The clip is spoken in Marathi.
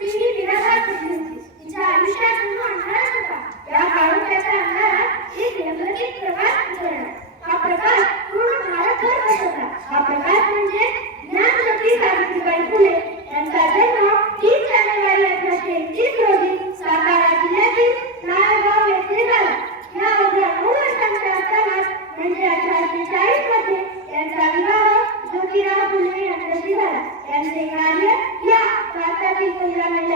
पिशवी निराधार पडली होती तिच्या आयुष्यात जणू अंधाराच होता या काळोख्याच्या अंधारात एक नवनवीन प्रकाश उजळला हा प्रकाश पूर्ण भारतभर पसरला हा प्रकाश म्हणजे ज्ञानज्योती सावित्रीबाई फुले यांचा जन्म तीन जानेवारी अठराशे एकतीस रोजी सातारा जिल्ह्यातील नाळगाव येथे झाला या अवघ्या नऊ वर्षांच्या असतानाच म्हणजे अठराशे चाळीसमध्ये यांचा विवाह ज्योतिराव फुले यांच्याशी झाला त्यांचे कार्य Gracias.